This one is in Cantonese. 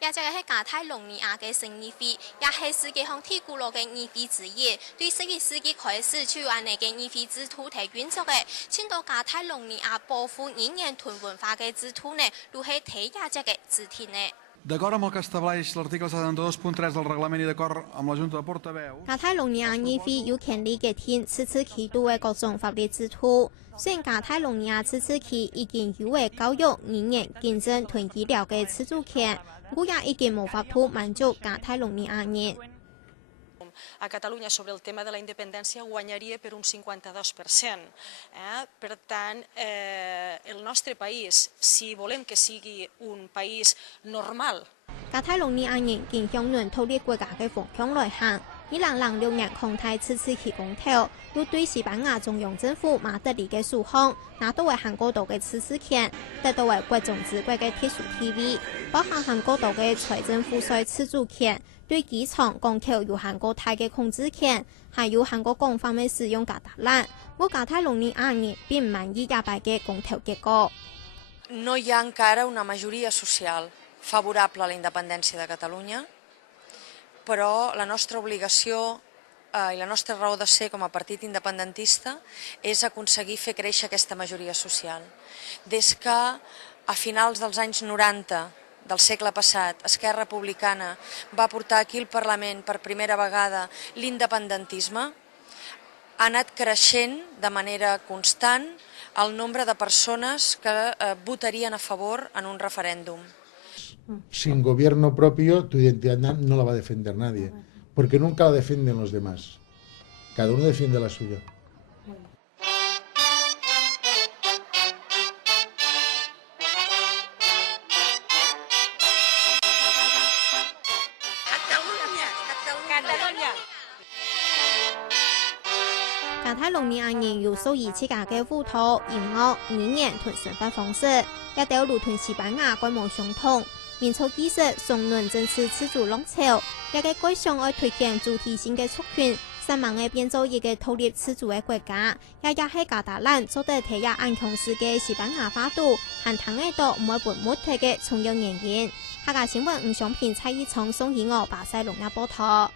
也即個係加泰隆尼亞嘅省議會，也係世界上最古老嘅議會之一。對11世紀開始就有安尼嘅議會制度嚟運作嘅。遷到加泰隆尼亞保護語言同文化嘅制度呢，都係睇也隻嘅主題呢。D'acord amb el que estableix l'article 72.3 del reglament i d'acord amb la Junta de Portaveus，加泰隆尼亞議會有權利決定此次期度嘅各種法律制度。雖然加泰隆尼亞此次期已經有嘅教育、語言、競爭同醫療嘅自主權，不過也已經無法度滿足加泰隆尼亞人。A Catalunya sobre el tema de la independència guanyaria per un 52%. Per tant, el nostre país, si volem que sigui un país normal， 加泰隆尼亞人經向軟脫離國家嘅方向來行。2006年康泰此次期公投，又對西班牙中央政府馬德里嘅訴項，拿到為韓國島嘅自治權，得到為國中之國嘅特殊地位，包含韓國島嘅財政賦稅自主權，對機場、港口有韓國泰嘅控制權，還有韓國廣泛嘅使用加達蘭。我加泰隆尼亞人並唔滿意亞擺嘅公投結果。No hi ha encara una majoria social favorable a la independència de Catalunya, però la nostra obligació i la nostra raó de ser com a partit independentista és aconseguir fer créixer aquesta majoria social. Des que a finals dels anys 90 del segle passat Esquerra Republicana va portar aquí al Parlament per primera vegada l'independentisme, ha anat creixent de manera constant el nombre de persones que votarien a favor en un referèndum. Sin gobierno propio, tu identidad no la va a defender nadie, porque nunca la defienden los demás. Cada uno defiende la suya. Catalunya. 加泰隆尼亞人有屬於自家嘅舞蹈、音樂、語言同生活方式，也都如同西班牙規模相同。民族意識上輪正是自主浪潮，也嘅改想愛推行主體性嘅族群，希望嘅變做一個獨立自主嘅國家，也係加達蘭做得睇下安強勢嘅西班牙法度，和唐嘅島唔會本木體嘅重要原因。客家新聞吳尚平、蔡依聰、宋以我、巴西龍亞報道。